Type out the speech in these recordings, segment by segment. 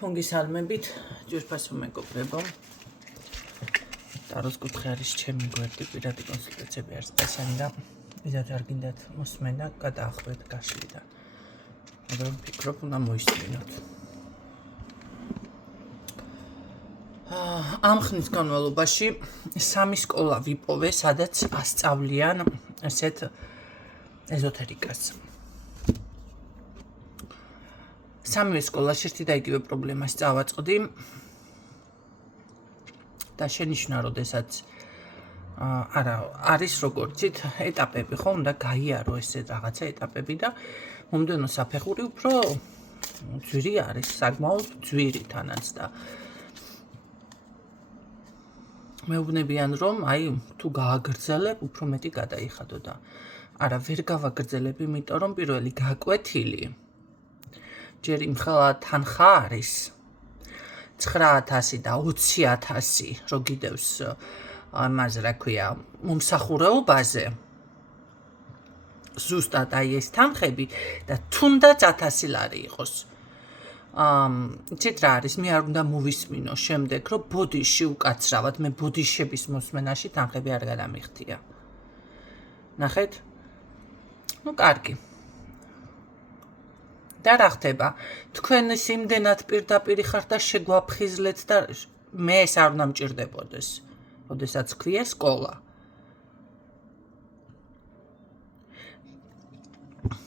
მოგესალმებით, ჯერფასო მეგობრებო. Ტაროს კუთხე არის ჩემი გვერდი, პირადი კონსულტაციები არის წესანი და ვიდრე არ გინდათ მოსმენა, გადაახვევთ გაშლიდან. მაგრამ ვფიქრობ, უნდა მოისმინოთ. ამ ხნის განმავლობაში სამი სკოლა ვიპოვე, სადაც ასწავლიან ესეთ ეზოთერიკას. სამივე სკოლაში ერთი და იგივე პრობლემას წავაწყდი და შენიშნა, როდესაც არის როგორცით ეტაპები, ხო, უნდა გაიარო ესე რაღაცა ეტაპები და მომდევნო საფეხური უფრო ძვირი არის, საკმაოდ ძვირი თანაც და მეუბნებიან, რომ თუ გააგრძელებ, უფრო მეტი გადაიხადო და არა, ვერ გავაგრძელებ, იმიტომ რომ პირველი გაკვეთილი ჯერ იმხელა თანხა არის 9,000 და 20,000, რო გიდევს ამაზე რა ქვია, მომსახურეობაზე. ზუსტად ეს თანხები და თუნდაც 1000 ლარი იყოს. იცით რა არის, მე არ უნდა მოვისმინო შემდეგ, რომ ბოდიში უკაცრავად, მე ბოდიშების მოსმენაში თანხები არ გადამიხდია. ნახეთ? კარგი. და რა ხდება? თქვენ იმდენად პირდაპირ ხართ და შეგვაფხიზლეთ და მე ეს არ უნდა მჭირდებოდეს, როდესაც ქვია სკოლა.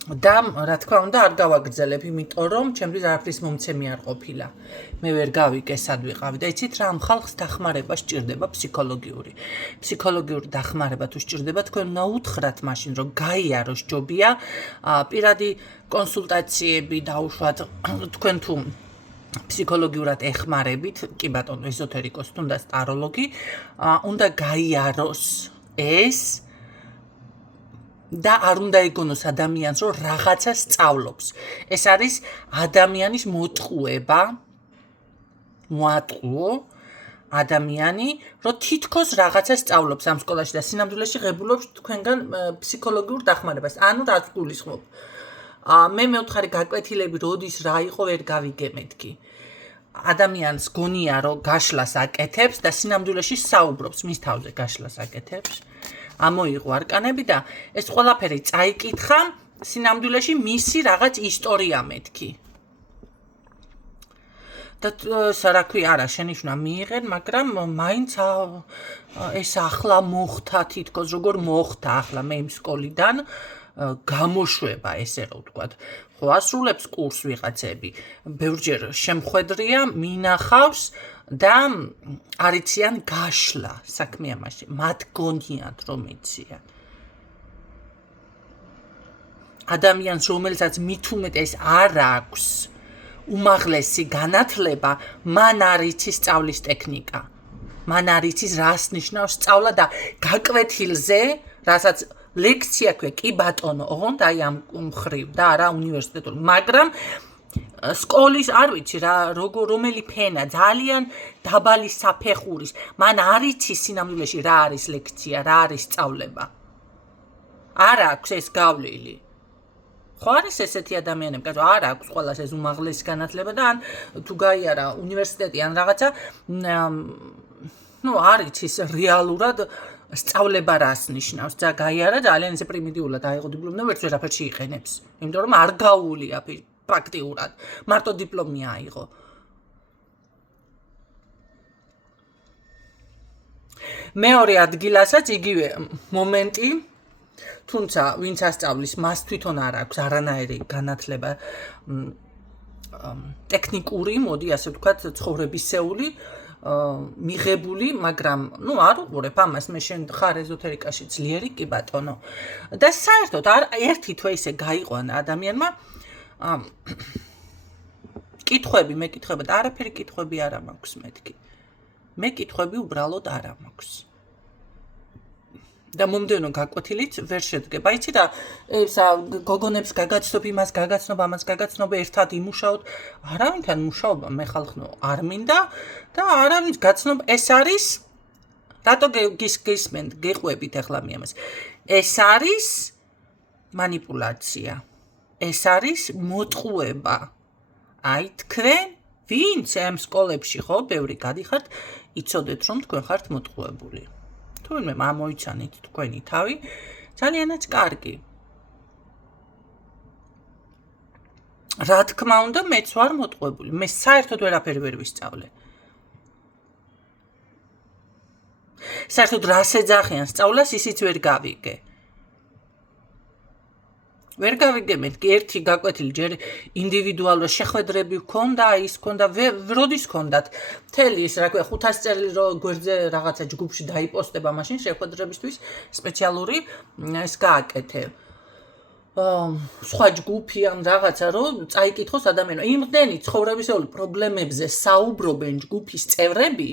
და რა თქმა უნდა არ გავაგრძელებ, იმიტომ რომ ჩემთვის არაფრის მომცემი არ ყოფილა. მე ვერ გავიკე სად ვიყავი და იცით რა, ამ ხალხს დახმარება სჭირდება ფსიქოლოგიური. ფსიქოლოგიური დახმარება თუ სჭირდება, თქვენ უნდა უთხრათ მაშინ, რომ გაიაროს ჯობია, პირადი კონსულტაციები დაუშვათ, თქვენ თუ ფსიქოლოგიურად ეხმარებით, კი ბატონო, ეზოთერიკოს თუნდაც ტაროლოგი, უნდა გაიაროს ეს და არ უნდა ეგონოს ადამიანს, რომ რაღაცა სწავლობს. ეს არის ადამიანის მოტყუება, მოატყუო ადამიანი, რომ თითქოს რაღაცა სწავლობს ამ სკოლაში და სინამდვილეში ღებულობს თქვენგან ფსიქოლოგიურ დახმარებას. ანუ რაც გულისხმობ. მე მევთხარი გაკვეთილები როდის რა იყო ვერ გავიგე მეთქი. ადამიანს გონია, რომ გაშლას აკეთებს და სინამდვილეში საუბრობს მის თავზე გაშლას აკეთებს. ამოიღო არკანები და ეს ყველაფერი წაიკითხა, სინამდვილეში მისი რაღაც ისტორია მეთქი. და რა ქვია, არა, შენიშვნა მიიღენ, მაგრამ მაინც ეს ახლა მოხდა თითქოს, როგორ მოხდა ახლა მე იმ სკოლიდან გამოშვება, ესე რომ ვთქვათ. ხო, ასრულებს კურს ვიღაცები, ბევრჯერ შემხვედრია, მინახავს და არიციან გაშლა საქმეა მაშინ, მათ გონიათ რომ იციან. ადამიანს, რომელსაც მით უმეტეს არ აქვს უმაღლესი განათლება, მან არ იცის სწავლის ტექნიკა. მან არ იცის რას ნიშნავს სწავლა და გაკვეთილზე, რასაც ლექცია ქვია, კი ბატონო, ოღონდ ამ მხრივ და არა უნივერსიტეტური, მაგრამ სკოლის არ ვიცი რა, რომელი ფენა, ძალიან დაბალი საფეხურის, მან არ იცის სინამდვილეში რა არის ლექცია, რა არის სწავლება. არ აქვს ეს გავლილი. ხო არის ესეთი ადამიანები, არ აქვს ყველას ეს უმაღლესი განათლება და ან თუ გაიარა უნივერსიტეტი ან რაღაცა, არ იცის რეალურად სწავლება რას ნიშნავს. და გაიარა ძალიან ესე პრიმიტიულად აიღო დიპლომი და ვერც ვერაფერში იყენებს. იმიტომ რომ არ გაუულია პრაქტიულად. მარტო დიპლომი აიღო. მეორე ადგილასაც იგივე მომენტი, თუმცა ვინც ასწავლის, მას თვითონ არ აქვს არანაირი განათლება ტექნიკური, მოდი ასე ვთქვათ, ცხოვრებისეული, მიღებული, მაგრამ არ უყურებ ამას, მე შენ ხარ ეზოთერიკაში ძლიერი, კი ბატონო. და საერთოდ ერთი თვე ისე გაიყვანა ადამიანმა კითხვები, მეკითხება და არაფერი კითხვები არ მაქვს მეთქი. მე კითხვები უბრალოდ არ მაქვს. და მომდევნო გაკვეთილით ვერ შედგება. იცი და გოგონებს გაგაცნობ, იმას გაგაცნობ, ამას გაგაცნობ, ერთად იმუშაოთ. არავინთან მუშაობა მე ხალხნო არ მინდა და არავინ გაცნობ, ეს არის რატო გისმენთ, გეყვებით ახლა მე ამას. ეს არის მანიპულაცია. ეს არის მოტყუება. აი თქვენ ვინც ამ სკოლებში ხო ბევრი გადიხართ, იცოდეთ რომ თქვენ ხართ მოტყუებული. თურმე მოიცანით თქვენი თავი, ძალიანაც კარგი. რა თქმა უნდა, მეც ვარ მოტყუებული. მე საერთოდ ვერაფერი ვერ ვისწავლე. საერთოდ რას ეძახიან სწავლას, ისიც ვერ გავიგე. ვერ გავიგე მეთქი ერთი გაკვეთილი ჯერ ინდივიდუალურ შეხვედრები ჰქონდა, ის ჰქონდა, როდის ჰქონდათ მთელი ის რა ქვია 500 წელი რო გვერდზე რაღაცა ჯგუფში დაიპოსტება მაშინ შეხვედრებისთვის სპეციალური ეს გააკეთე. სხვა ჯგუფი ან რაღაცა რომ წაიკითხოს ადამიანო. იმდენი ცხოვრებისეული პრობლემებზე საუბრობენ ჯგუფის წევრები,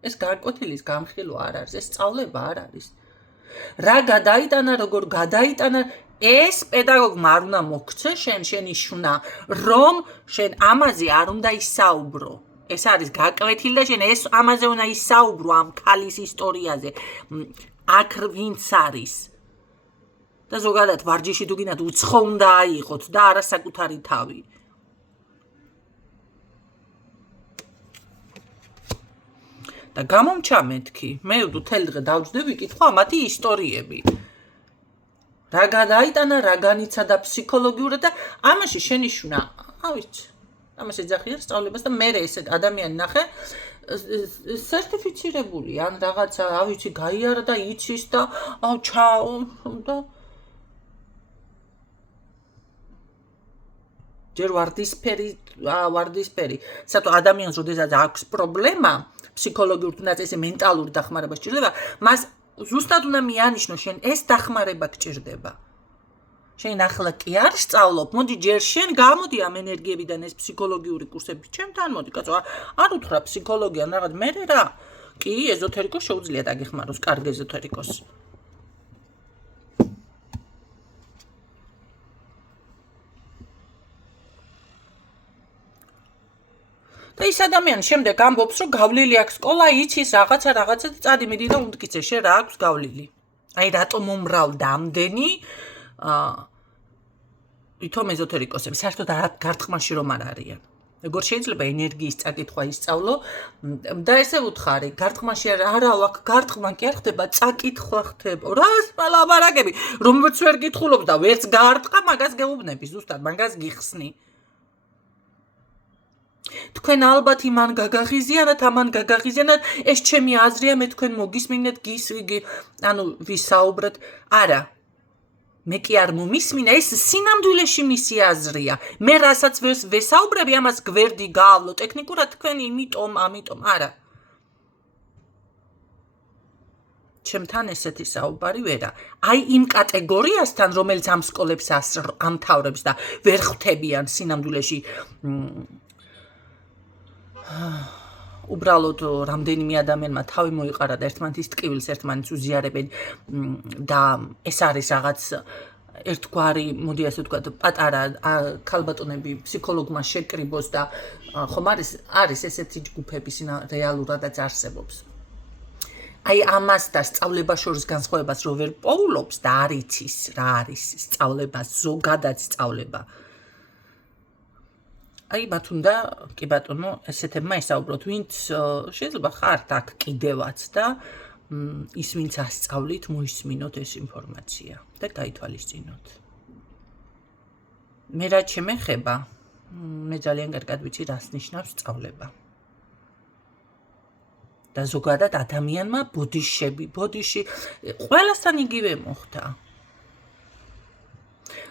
ეს გაკვეთილის გამხილვა არ არის, ეს სწავლება არ არის. რა გადაიტანა, როგორ გადაიტანა ეს პედაგოგმა არ უნდა მოგცე შენი შუნა, რომ შენ ამაზე არ უნდა ისაუბრო. ეს არის გაკვეთილი და შენ ეს ამაზე უნდა ისაუბრო ამ ქალის ისტორიაზე. აქ ვინც არის? და ზოგადად ვარჯიში თუ გინდათ უცხო უნდა აიღოთ და არა საკუთარი თავი. და გამომჩა მეთქი, მე თელ დღე დავჯდე ვიკითხვა მათი ისტორიები. რა გადაიტანა, რა განიცადა ფსიქოლოგიურად და ამაში შენი შუნა, ავიცი. ამას ეძახიან სწავლებას და მე ესე ადამიანი ნახე სერტიფიცირებული ან რაღაცა, ავიცი, გაიარა და იცის და ჩაო და ჯერ ვარდისფერი. სათუ ადამიანს როდესაც აქვს პრობლემა, ფსიქოლოგიური თუ ნაწილზე მენტალური დახმარება სჭირდება, მას ზუსტად უნდა მიანიშნო შენ ეს დახმარება გჭირდება. შენ ახლა კი არ სწავლობ, მოდი ჯერ შენ გამოდი ამ ენერგიებიდან ეს ფსიქოლოგიური კურსები ჩემთან მოდი, კაცო, არ უთხრა ფსიქოლოგია რაღაც მე რა. კი, ეზოთერიკოს შეუძლია დაგეხმაროს, კარგი ეზოთერიკოს. და ის ადამიანი შემდეგ ამბობს, რომ გავლილი აქვს სკოლა, იცის რაღაცა და წადი და უნდკიცე, შენ რა აქვს გავლილი. აი რატომ მომრავლდა ამდენი ვითომ ეზოთერიკოსები, საერთოდ გარტყმაში რომ არ არიან. როგორ შეიძლება ენერგიის წაკითხვა ისწავლო და ესე უთხარი, გარტყმაში არა ვაკ, გარტყმა კი არ ხდება, წაკითხვა ხდება. რას პალაბარაკები, რომაც ვერ გითხულობ და ვერც გარტყა, მაგას გეუბნები, ზუსტად მაგას გიხსნი. თქვენ ალბათ იმან გაგაღიზიანათ, ამან გაგაღიზიანათ, ეს ჩემი აზრია, მე თქვენ მოგისმინეთ, ანუ ვისაუბრეთ. არა. მე კი არ მომისმინა, ეს სინამდვილეში მისი აზრია. მე რასაც ვესაუბრები, ამას გვერდი გაავლო ტექნიკურად თქვენ ამიტომ, არა. ჩემთან ესეთი საუბარი ვერა. აი იმ კატეგორიასთან, რომელიც ამ სკოლებს ამთავრებს და ვერ ხვდებიან სინამდვილეში უბრალოდ რამდენიმე ადამიანმა თავი მოიყარა და ერთმანეთის ტკივილს ერთმანეთს უზიარებენ და ეს არის რაღაც ერთგვარი, მოდი ასე ვთქვათ, პატარა ქალბატონები ფსიქოლოგმა შეკრიბოს და ხომ არის ესეთი ჯგუფები რეალურადაც არსებობს. აი ამას და სწავლება შორის განსხვავებას რო ვერ პოულობს და არ იცის რა არის სწავლება, ზოგადად სწავლება. აი მათ უნდა კი ბატონო ესეთებმა ისაუბროთ, ვინც შეიძლება ხართ აქ კიდევაც და ის ვინც ასწავლით, მოისმინოთ ეს ინფორმაცია და გაითვალისწინოთ. მე რაც შემეხება, მე ძალიან კარგად ვიცი რას ნიშნავს სწავლება. და ზოგადად ადამიანმა ბოდიში ყველასთან იგივე მოხდა.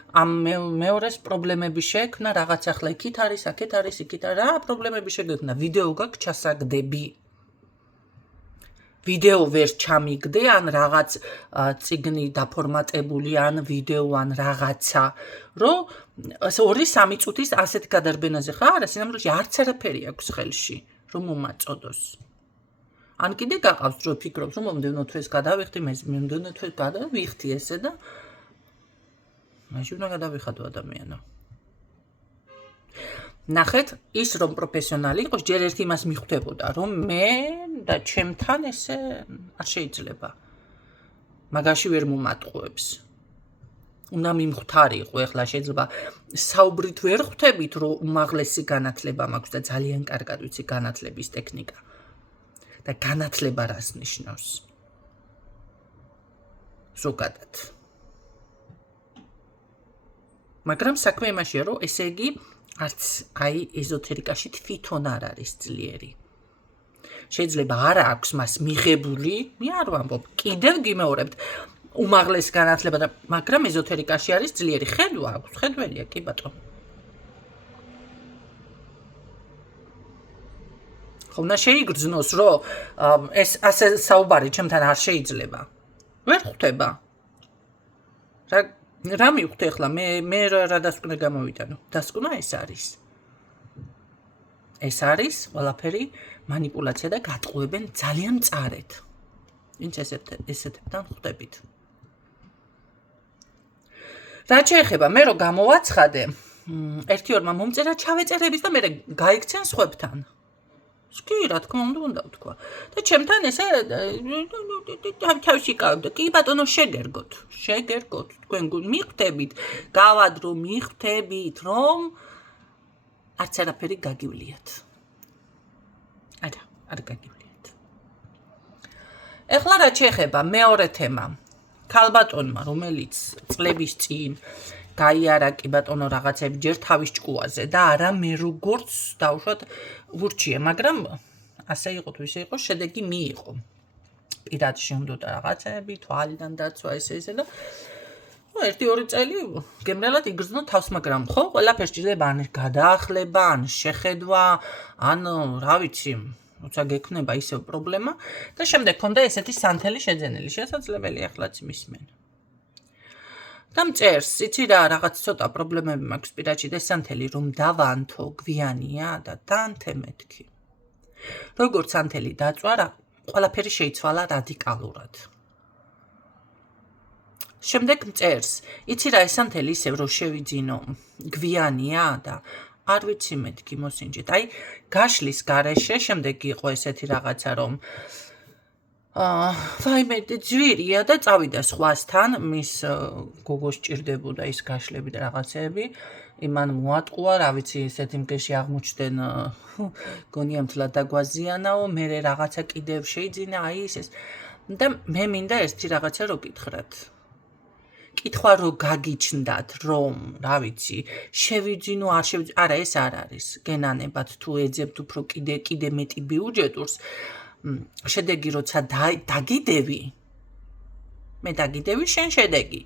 ამ მეორეს პრობლემები შეექმნა, რაღაც ახლა იქით არის, აქეთ არის, იქით რა პრობლემები შეექმნა, ვიდეო გაქვს ჩასაგდები. ვიდეო ვერ ჩამიგდე, ან რაღაც წიგნი დაფორმატებული, ან ვიდეო, ან რაღაცა, რომ 2-3 წუთის ასეთ გადარბენაზე ხარ, არა, სინამდვილეში არც არაფერი აქვს ხელში, რომ მომაწოდოს. ან კიდე გაყავს, რომ ფიქრობს, რომ მომდევნო თვეს გადავიხდი, მომდევნო თვეს გადავიხდი ესე და მაშინ უნდა გადავიხადო ადამიანო. ნახეთ, ის რომ პროფესიონალი იყოს, ჯერ ერთი იმას მიხვდებოდა, რომ მე და ჩემთან ესე არ შეიძლება. მაგაში ვერ მომატყუებს. უნდა მიმხვდარიყო, ეხლა შეიძლება საუბრით ვერ ხვდებით, რომ უმაღლესი განათლება მაქვს და ძალიან კარგად ვიცი განათლების ტექნიკა. და განათლება რას ნიშნავს? ზოგადად. მაგრამ საქმე იმაშია, რომ ესე იგი არც აი ეზოთერიკაში თვითონ არ არის ძლიერი. შეიძლება არ აქვს მას მიღებული, მე არ ვამბობ, კიდევ გიმეორებთ უმაღლეს განათლება და მაგრამ ეზოთერიკაში არის ძლიერი. ხედვა აქვს, ხედველია, კი ბატონო. ხო, უნდა შეიგრძნოს, რომ ეს ასე საუბარი ჩემთან არ შეიძლება. ვერ ხვდება. რა მივხვდი ახლა მე რა დასკვნა გამოვიტანო? დასკვნა ეს არის. ეს არის ყველაფერი манипуляცია და გატყუებენ ძალიან მწარედ. ვინც ესეთებთან ხვდებით. რა შეეხება მე რომ გამოვაცხადე, ერთი ორმა მომწერა ჩავეწერების და მე გაიქცენ სხვებთან. კი, რა თქმა უნდა ვთქვა. და ჩემთან ესე თავში გავდა. კი ბატონო, შეგერგოთ. თქვენ მიხვდებით, გავად რომ მიხვდებით, რომ არც არაფერი გაგივლიათ. არა, არ გაგივლიათ. ეხლა რა შეეხება მეორე თემა. ქალბატონმა, რომელიც წლების წინ გაიარა კი ბატონო რაღაცები ჯერ თავის ჭკუაზე და არა მე როგორც დავუშვათ ვურჩიე, მაგრამ ასე იყო თუ ისე იყო, შედეგი მიიღო. პირად შეუნდოდა რაღაცები, თვალიდან დაცვა ესე და 1-2 წელი გემრიელად იგრძნო თავს, მაგრამ ხო, ყველაფერს ჭირდება ან გადაახლება, ან შეხედვა, ან რა ვიცი, როცა გექნება ისევ პრობლემა და შემდეგ ქონდა ესეთი სანთელი შეძენილი, შესაძლებელია ახლაც მისმენ. და მწერს, იცი რა, რაღაც ცოტა პრობლემები მაქვს პირადში და სანთელი რომ დავანთო, გვიანია და დანთე მეთქი. როგორც სანთელი დაწვა, ყველაფერი შეიცვალა რადიკალურად. შემდეგ მწერს, იცი რა, ეს სანთელი ისევ რომ შევიძინო, გვიანია და არ ვიცი მეთქი მოსინჯეთ. აი, გაშლის გარეშე შემდეგ იყო ესეთი რაღაცა რომ ვაიმე ძვირია და წავიდა სხვასთან, მის გოგოს ჭირდებოდა ის გაშლები და რაღაცეები, იმან მოატყუა, რა ვიცი, ესეთი მგეში აღმოჩნდნენ, გონია მთლად დაგვაზიანაო, მე რაღაცა კიდევ შეიძინა, აი ეს და მე მინდა ერთი რაღაცა რო გითხრათ. კითხვა რო გაგიჩნდათ, რომ, რა ვიცი, შევიძინო, არ შევიძინო, არა, ეს არ არის. გენანებათ თუ ეძებთ უფრო კიდე მეტი ბიუჯეტურს, შედეგი როცა დაგიდევი, მე დაგიდევი, შენ შედეგი.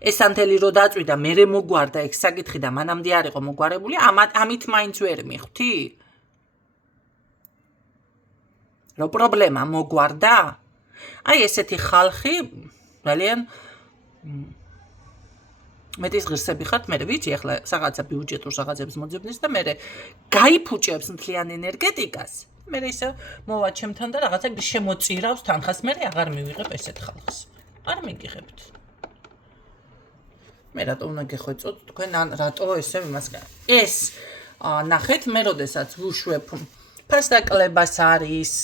ეს სანთელი რო დაწვიდა, მერე მოგვარდა ეგ საკითხი და მანამდე არ იყო მოგვარებული, ამით მაინც ვერ მიხვდი? რო პრობლემა მოგვარდა? აი ესეთი ხალხი ძალიან მეტის ღირსები ხართ, მე ვიცი, ახლა რაღაცა ბიუჯეტურს რაღაცებს მოძებნის და მე გაიფუჭებს მთლიან ენერგეტიკას. მე ისე მოვა ჩემთან და რაღაცა შემოწირავს თანხას, მე აღარ მივიღებ ესეთ ხალხს. არ მიგიღებთ. მე რატო უნდა გეხვეწოთ თქვენ ან რატო ესე იმას ეს ნახეთ, მე როდესაც ვუშვებ ფასდაკლებას არის,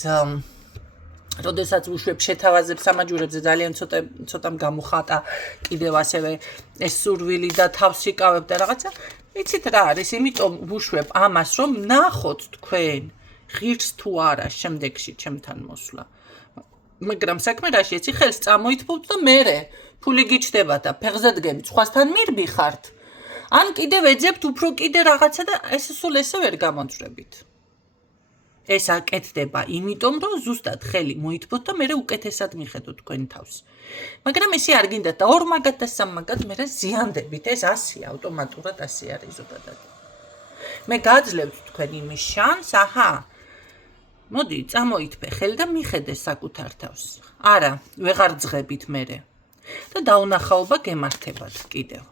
როდესაც ვუშვებ შეთავაზებს სამაჯურებზე ძალიან ცოტამ გამოხატა კიდევ ასევე ეს სურვილი და თავს იკავებ და რაღაცა, იცით რა არის, იმიტომ ვუშვებ ამას, რომ ნახოთ თქვენ ღირს თუ არა შემდეგში ჩემთან მოსვლა. მაგრამ საქმე რაში ეცი ხელს წამოითბობთ და მერე ფული გიჩდება და ფეხზე დგებით, სხვასთან მირბიხართ. ან კიდევ ეძებთ უფრო კიდე რაღაცა და ეს სულ ესე ვერ გამოძვრებით. ეს აკეთდება იმიტომ, რომ ზუსტად ხელი მოითბოთ და მერე უკეთესად მიხედოთ თქვენ თავს. მაგრამ ესე არ გინდათ და 2 მაგად და 3 მაგად მერე ზიანდებით, ეს ასია, ავტომატურად ასე არის ზოგადად. მე გაძლევთ თქვენ იმის შანს, აჰა, მოდი, წამოითბე ხელი და მიხედე საკუთარ თავს. არა, ვეღარ ძღებით მერე. და დაუნახაობა გემართებათ კიდევ.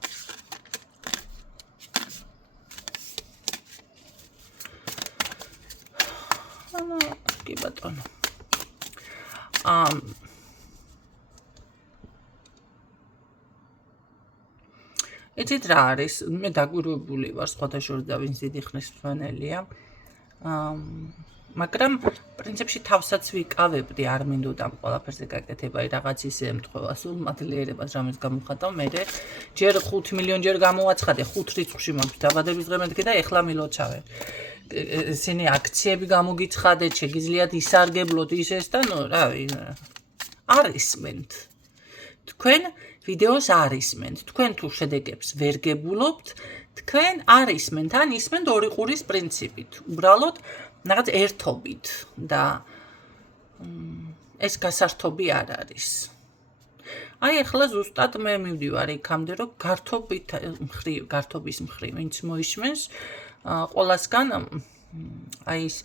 კი ბატონო. იცით რა არის? მე დაგვირგვებული ვარ სხვათა შორის და ვინც დიდი ხნის მწვანელია. მაგრამ პრინციპში თავსაც ვიკავებდი, არ მინდოდა ამ ყველაფერზე გაკეთება, რაღაც ისე ემთხვევა სულ მადლიერებას, რამეს გამოვხატავ მე ჯერ 5 მილიონი ჯერ გამოვაცხადე 5 რიცხვში მაქვს დაბადების დღე მეთქე და ეხლა მილოცავე. ესენი აქციები გამოგიცხადეთ, შეგიძლიათ ისარგებლოთ ისეს და ნუ, რავი, არ ისმენთ. თქვენ ვიდეოს არ ისმენთ. თქვენ თუ შედეგებს ვერ გებულობთ, თქვენ არ ისმენთ, ან ისმენთ ორი ყურის პრინციპით. უბრალოდ რაღაც ერთობით და ეს გასართობი არ არის. აი ახლა ზუსტად მე მივდივარ იქამდე, რომ გართობის მხრივ, ვინც მოისმენს, ყველასგან აი ეს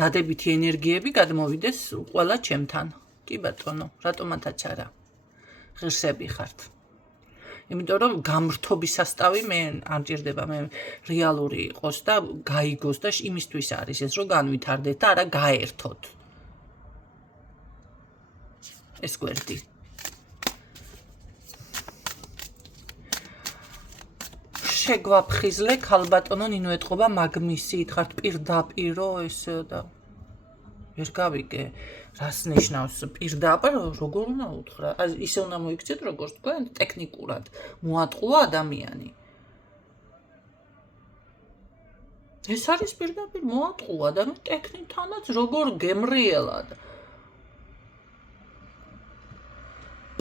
დადებითი ენერგიები გადმოვიდეს ყველა ჩემთან. კი ბატონო, რატომათაც არა. ღირსები ხართ. იმიტომ რომ გამრთობის სასტავი მე არ ჭირდება, მე რეალური იყოს და გაიგოს და იმისთვის არის ეს, რომ განვითარდეთ და არა გაერთოთ. ეს გვერდი. შეგვაფხიზლე ქალბატონო ნინო ეტყობა მაგმისით ხართ პირდაპირო ესე და ვერ გავიგე რას ნიშნავს პირდაპირ როგორ უნდა უთხრა ისე უნდა მოიქცეთ როგორც თქვენ ტექნიკურად მოატყუა ადამიანი ეს არის პირდაპირ მოატყუა და მე ტექნიკთანაც როგორ გემრიელად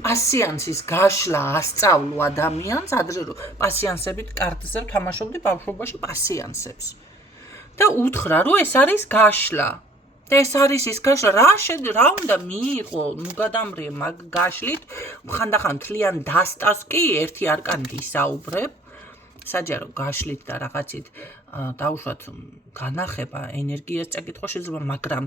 პასიანსის გაშლა ასწავლო ადამიანს ადრე რომ პასიანსებით კარტზე ვთამაშობდი ბავშვობაში პასიანსებს და უთხრა რომ ეს არის გაშლა ეს არის ის გაშლა რა უნდა მიიღო ნუ გადამრიე მაგ გაშლით ხანდახან თლიან დასტას კი ერთი არკანი ისაუბრებ საჯარო გაშლით და რაღაცით დაუშვათ განახება ენერგიას წაკითხვა შეიძლება მაგრამ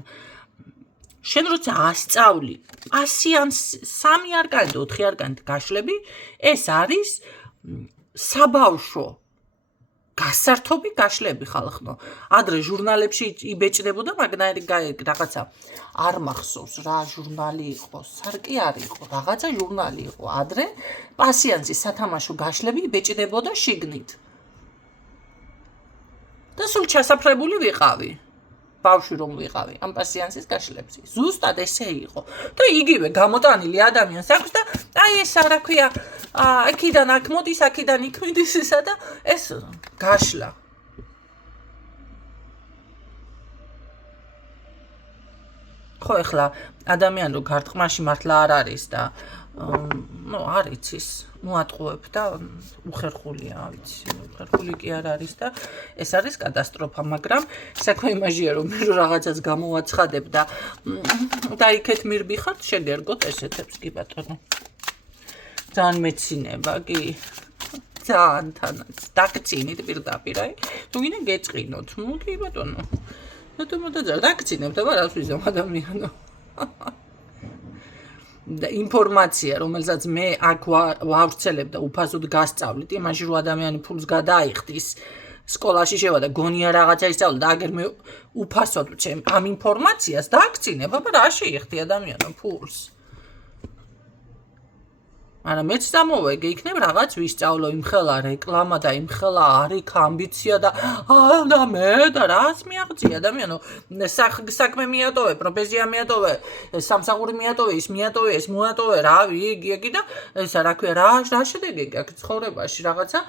შენ როცა ასწავლი პასიანს 3 არკანი და 4 არკანი გაშლები ეს არის საბავშვო გასართობი გაშლები ხალხნო ადრე ჟურნალებში იბეჭდებოდა მაგნაირი რაღაცა არ მახსოვს რა ჟურნალი იყო სარკი არ იყო რაღაცა ჟურნალი იყო ადრე პასიანსის სათამაშო გაშლები იბეჭდებოდა შიგნით და სულ ჩასაფრებული ვიყავი ბავშვი რომ ვიყავი ამ პასიანსის გაშლებში ზუსტად ესე იყო და იგივე გამოტანილი ადამიანს აქვს და აი ეს რა ქვია აქიდან აქ მოდის აქიდან იქ მიდის ისა და ეს გაშლა ხო ეხლა ადამიანი რო გარტყმაში მართლა არ არის და ნუ არ იცის მოატყუებ და უხერხულია ვიცი უხერხული კი არ არის და ეს არის კატასტროფა მაგრამ საქმე იმაშია რომ მე რაღაცას გამოვაცხადებ და იქეთ მირბიხართ შეგერგოთ ესეთებს კი ბატონო ძალიან მეცინება კი ძალიან თანაც დაგწინით პირდაპირ აი თუ გინდა გეწყინოთ ნუ კი ბატონო დაგწინებ და რას ვიზამ ადამიანო და ინფორმაცია რომელსაც მე აქ ვავრცელებ და უფასოდ გასწავლით იმაში რომ ადამიანი ფულს გადაიხდის სკოლაში შევა და გონია რაღაცა ისწავლა და აგერ მე უფასოდ ვცემ ამ ინფორმაციას დაგწინებ აბა რა შეიხდი ადამიანო ფულს მაგრამ მეც დამოვეგე იქნებ რაღაც ვისწავლო იმხელა რეკლამა და იმხელა არიქ ამბიცია და და მე და რას მიაღწია ადამიანო საქმე მიატოვე პროფესია მიატოვე სამსახური მიატოვე ის მიატოვე ეს მოატოვე რავი იგი და ესა რა ქვია რა შედეგი აქვს ცხოვრებაში რაღაცა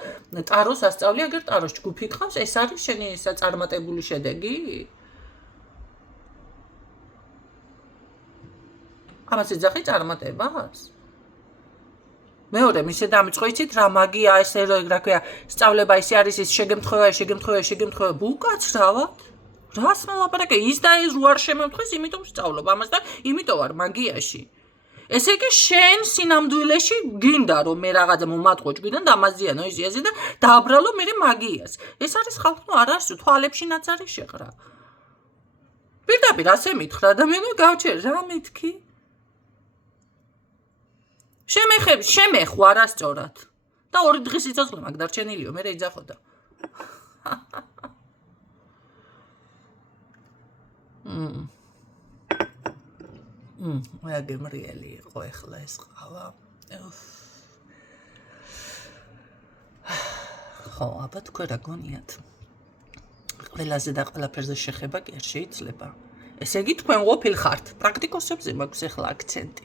ტაროს ასწავლი აგერ ტაროს ჯგუფი გყავს ეს არის შენი ისა წარმატებული შედეგი ამას ეძახი წარმატებას მეორე მისე დამიწყო იცით რა მაგია ესე რა ქვია სწავლება ისე არის ის შეგემთხვევა ბუკაცრავად რას მოლაპარაკე ის და ის რუარ შემემთხვეს იმიტომ სწავლობ ამას და იმიტომ არ მაგიაში ესე იგი შენ სინამდვილეში გინდა რომ მე რაღაცა მომატყო ჭკვიდან დამაზიანო ისე და დააბრალო მე მაგიას ეს არის ხალხო არ არის თვალებშინაც არის შეღრა პირდაპირ ასე მითხრა და მე გავჩერ რა მეთქი შემეხო არასწორად და 2 დღის სიცოცხლე მაგ დარჩენილიო მე ეძახოდა რა გემრიელი იყო ეხლა ეს ყავა ხო აბა თქვენ რა გონიათ ყველაზე და ყველაფერზე შეხება კი არ შეიძლება ესე იგი თქვენ ყოფილ ხართ. პრაქტიკოსებზე მაქვს ახლა აქცენტი.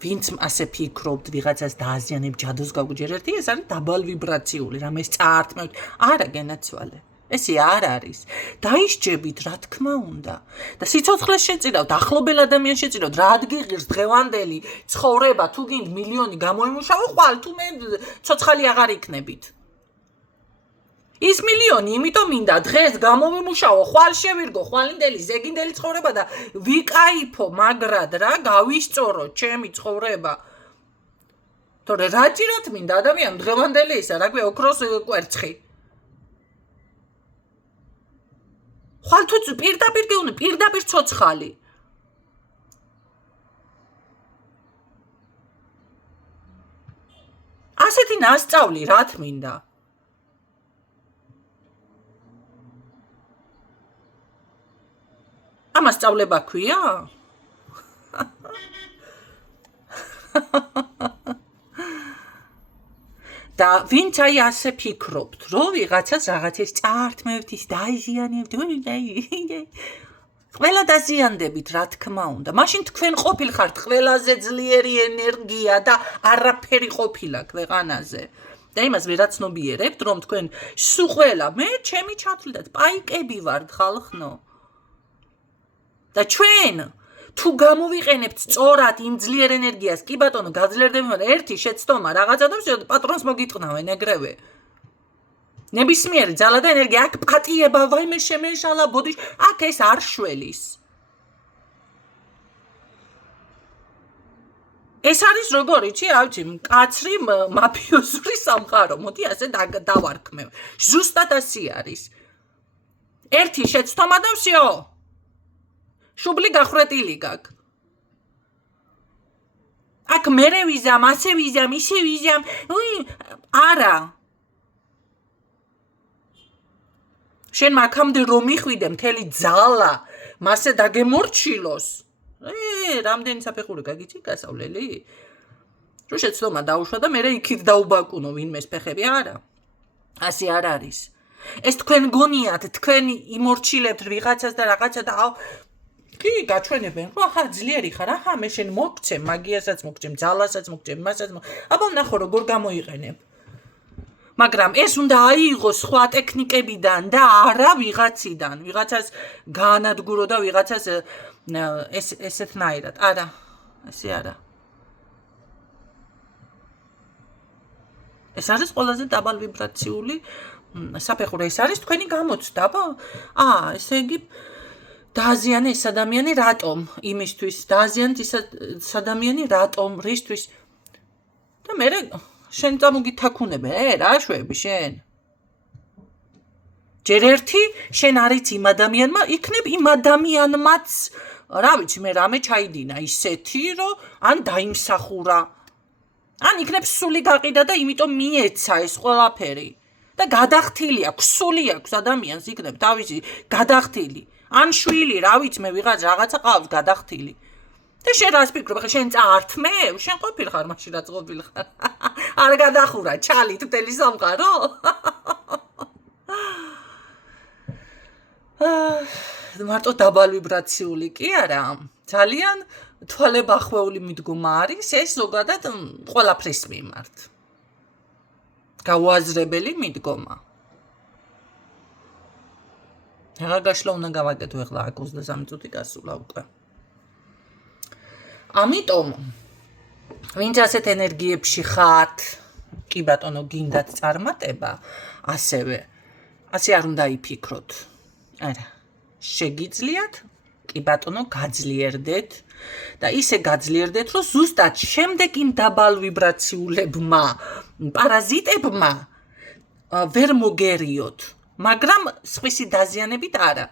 ვინც ასე ფიქრობთ, ვიღაცას დააზიანებ, ჯადოს გაგვიჯერ ერთი, ეს არის დაბალ ვიბრაციული, რამეს წაართმევთ. არა, გენაცვალე. ესე არ არის. დაისჯებით, რა თქმა უნდა. და სიცოცხლეს შეწირავთ, ახლობელ ადამიანს შეწირავთ, რა ადგილს დღევანდელი ცხოვრება, თუ გინდ მილიონი გამოიმუშავო, ხვალ თუ მე ცოცხალი აღარ იქნებით. ის მილიონი, იმიტომ მინდა დღეს გამოვიმუშავო, ხვალ შევირგო, ხვალინდელი, ზეგინდელი ცხოვრება და ვიკაიფო, მაგრად რა, გავისწორო ჩემი ცხოვრება. თორე რა ჭიროთ მინდა ადამიან დღევანდელი ისა, რა ქვია, ოქროს კვერცხი. ხვალ თუ პირდაპირ გეუნე, პირდაპირ ცოცხალი. ასეთი ნასწავლი რა თმინდა? ამას სწავლება ქვია? და ვინც აი ასე ფიქრობთ, რომ ვიღაცას რაღაცას წაართმევთ, ის დაიზიანებთ, ყველა დაზიანდებით, რა თქმა უნდა. მაშინ თქვენ ყოფილ ხართ ყველაზე ძლიერი ენერგია და არაფერი ყოფილა ქვეყანაზე. და იმას ვერაცნობიერებთ, რომ თქვენ სულ ყველა, მე ჩემი ჩათვლით, პაიკები ვართ ხალხნო. და ჩვენ თუ გამოვიყენებთ სწორად იმ ძლიერ ენერგიას, კი ბატონო, გაძლიერდებიან ერთი შეცდომა რაღაცა და პატრონს მოგიტყნავენ ეგრევე. ნებისმიერი ძალა და ენერგია აქ პატიება, ვაიმე შემეშალა ბოდიშ, აქ ეს არ შველის. ეს არის როგორ იცი, რა ვიცი, მკაცრი მაფიოზური სამყარო, მოდი ასე დავარქმევ. ზუსტად ასე არის. ერთი შეცდომა და всё. შუბლი გახრეტილი გაქვს. აქ მერე ვიზამ, ასე ვიზამ, ისე ვიზამ, არა. შენ მაქამდე რომ მიხვიდე მთელი ძალა, მასე დაგემორჩილოს. რამდენი საფეხური გაგიცი გასავლელი? რო შეცდომა დაუშვა და მერე იქით დაუბაკუნო ვინმეს ფეხები, არა. ასე არ არის. ეს თქვენ გონიათ, თქვენ იმორჩილებთ ვიღაცას და რაღაცა და კი გაჩვენებენ, რომ ახლა ძლიერი ხარ, ახლა მე შენ მოგცემ, მაგიასაც მოგცემ, ძალასაც მოგცემ, მასაც აბა ნახო როგორ გამოიყენებ. მაგრამ ეს უნდა აიღოს სხვა ტექნიკებიდან და არა ვიღაციდან, ვიღაცას გაანადგურო და ვიღაცას ესეთნაირად. არა, ესე არა. ეს არის ყველაზე დაბალ ვიბრაციული საფეხური, ეს არის თქვენი გამოცდა, ესე იგი დააზიანე ეს ადამიანი რატომ? იმისთვის დააზიანეთ ეს ადამიანი რატომ? რისთვის? და მე შენ წამოგითაქუნებე, რა შვები შენ? ჯერ ერთი შენ არის იმ ადამიანმა, იქნებ იმ ადამიანმაც, რა ვიცი, მე რამე ჩაიდინა ისეთი, რომ ან დაიმსახურა. ან იქნებ სული გაყიდა და იმიტომ მიეცა ეს ყველაფერი. და გადახთილი აქვს, სული აქვს ადამიანს, იქნებ თავისი გადახთილი. ან შვილი, რა ვიცი, მე ვიღაც რაღაცა ყავს გადახთილი. და შენ რას ფიქრობ, ხა შენ წაართმევ? შენ ყოფილ ხარ, მაშინ რაც ყოფილ ხარ. არ გადახურა, ჩალით მთელი სამყარო? მარტო დაბალ ვიბრაციული კი არა. ძალიან თვალებახვეული მიდგომა არის, ეს ზოგადად ყველაფრის მიმართ. გაუაზრებელი მიდგომა. რა გაშლა უნდა გავაკეთო ახლა 23 წუთი გასულა უკვე. ამიტომ ვინც ასეთ ენერგიებში ხართ, კი ბატონო, გინდათ წარმატება, ასე არ უნდა იფიქროთ. არა, შეგიძლიათ, კი ბატონო, გაძლიერდეთ და ისე გაძლიერდეთ, რომ ზუსტად შემდეგ იმ დაბალ ვიბრაციულებმა, პარაზიტებმა ვერ მოგერიოთ. მაგრამ სხვისი დაზიანებით არა.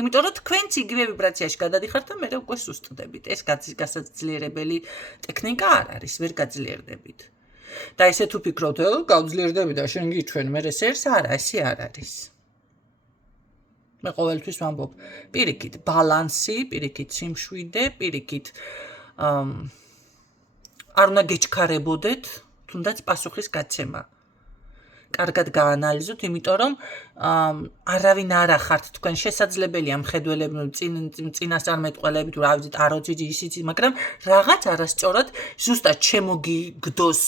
იმიტომ რომ თქვენც იგივე ვიბრაციაში გადადიხართ და მერე უკვე სუსტდებით. ეს გასაძლიერებელი ტექნიკა არ არის, ვერ გაძლიერდებით. და ესე თუ ფიქრობთ, გავძლიერდები და შენ გიჩვენ მერე სერს, არა, ესე არ არის. მე ყოველთვის ვამბობ, პირიქით ბალანსი, პირიქით სიმშვიდე, პირიქით არ უნდა გეჩქარებოდეთ, თუნდაც პასუხის გაცემა. კარგად გაანალიზოთ, იმიტომ რომ არავინ არ ახართ თქვენ შესაძლებელია მხედველები წინასწარმეტყველები თუ რა ვიცი ტაროთი ისიც, მაგრამ რაღაც არასწორად ზუსტად შემოგიგდოს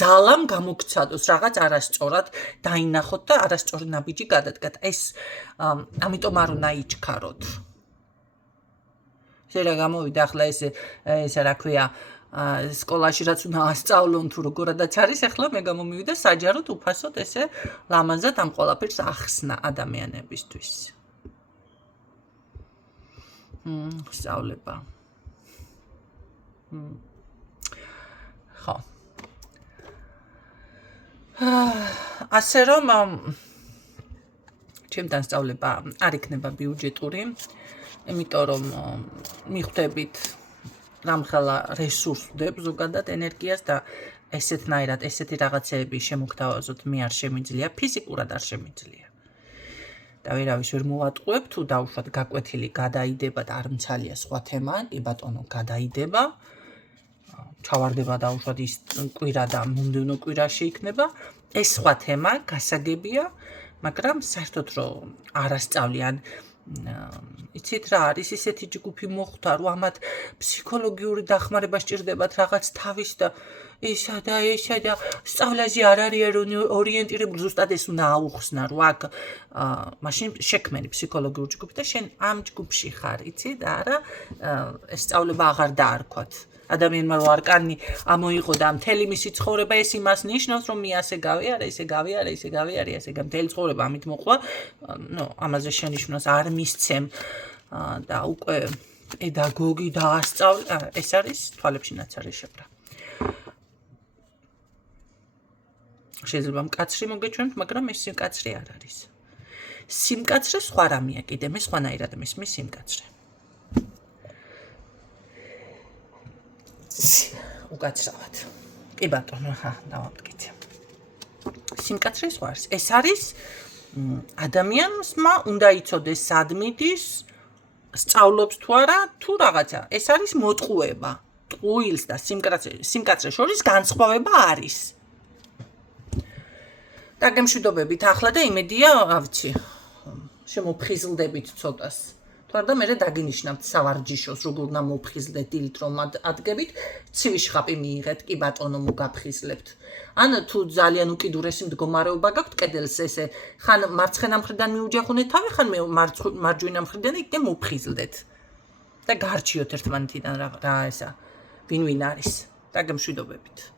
ძალამ გამოგცადოს, რაღაც არასწორად დაინახოთ და არასწორი ნაბიჯი გადადგათ. ეს ამიტომ არ უნდა იჩქაროთ. შეიძლება გამოვიდა ახლა ესე რა ქვია სკოლაში რაც უნდა ასწავლონ თუ როგორადაც არის, ახლა მე გამომივიდა საჯაროდ უფასოდ ესე ლამაზად ამ ყველაფერს ახსნა ადამიანებისთვის. სწავლება. ხო. ასე რომ ჩემთან სწავლება არ იქნება ბიუჯეტური, იმიტომ რომ მიხვდებით რამხელა რესურს ვდებ ზოგადად ენერგიას და ესეთნაირად ესეთი რაღაცეები შემოგთავაზოთ მე არ შემიძლია, ფიზიკურად არ შემიძლია. და ვერავის ვერ მოვატყუებ, თუ დაუშვათ გაკვეთილი გადაიდება და არ მცალია სხვა თემა, კი ბატონო გადაიდება. ჩავარდება დაუშვათ ის კვირა და მომდევნო კვირაში იქნება. ეს სხვა თემა, გასაგებია, მაგრამ საერთოდ რომ არასწავლიან იცით რა არის ისეთი ჯგუფი მოხვდა რომ ამათ ფსიქოლოგიური დახმარება სჭირდებათ რაღაც თავის და ესა და სწავლაზე არ არის ორიენტირებული ზუსტად ეს უნდა აუხსნა რომ აქ მაშინ შექმენი ფსიქოლოგიური ჯგუფი და შენ ამ ჯგუფში ხარ იცი და არა ეს სწავლება აღარ დაარქვათ ადამიანმა რო არკანი ამოიღო და მთელი მისი ცხოვრება ეს იმას ნიშნავს რომ მე ასე გავიარე, ესე გავიარე, ესე მთელი ცხოვრება ამით მოყვა, ამაზე შენიშვნას არ მისცემ და უკვე პედაგოგი დაასწავლე, ეს არის თვალებში ნაცარი შებრა. შეიძლება მკაცრი მოგეჩვენოთ, მაგრამ ეს სიმკაცრე არ არის. სიმკაცრე სხვა რამეა კიდე, მე სხვანაირად მისმის სიმკაცრე. უკაცრავად. კი ბატონო, დავამტკიცე. სიმკაცრე სხვა არის. ეს არის ადამიანმა უნდა იცოდეს სად მიდის, სწავლობს თუ არა, თუ რაღაცა. ეს არის მოტყუება. ტყუილს და სიმკაცრეს შორის განსხვავება არის. დაგემშვიდობებით ახლა და იმედია, რა ვიცი, შემოფხიზლდებით ცოტას. თორდა მე დაგინიშნავთ სავარჯიშოს, როგორ უნდა მოფხიზლდეთ დილით რომ ადგებით, ცივი შხაპი მიიღეთ, კი ბატონო მოგაფხიზლებთ. ან თუ ძალიან უკიდურესი მდგომარეობა გაქვთ, კედელს ესე ხან მარცხენა მხრიდან მიუჯახუნეთ თავი, ხან მარჯვენა მხრიდან იქნებ მოფხიზლდეთ. და გარჩიოთ ერთმანეთიდან რა ესა, ვინ არის. დაგემშვიდობებით.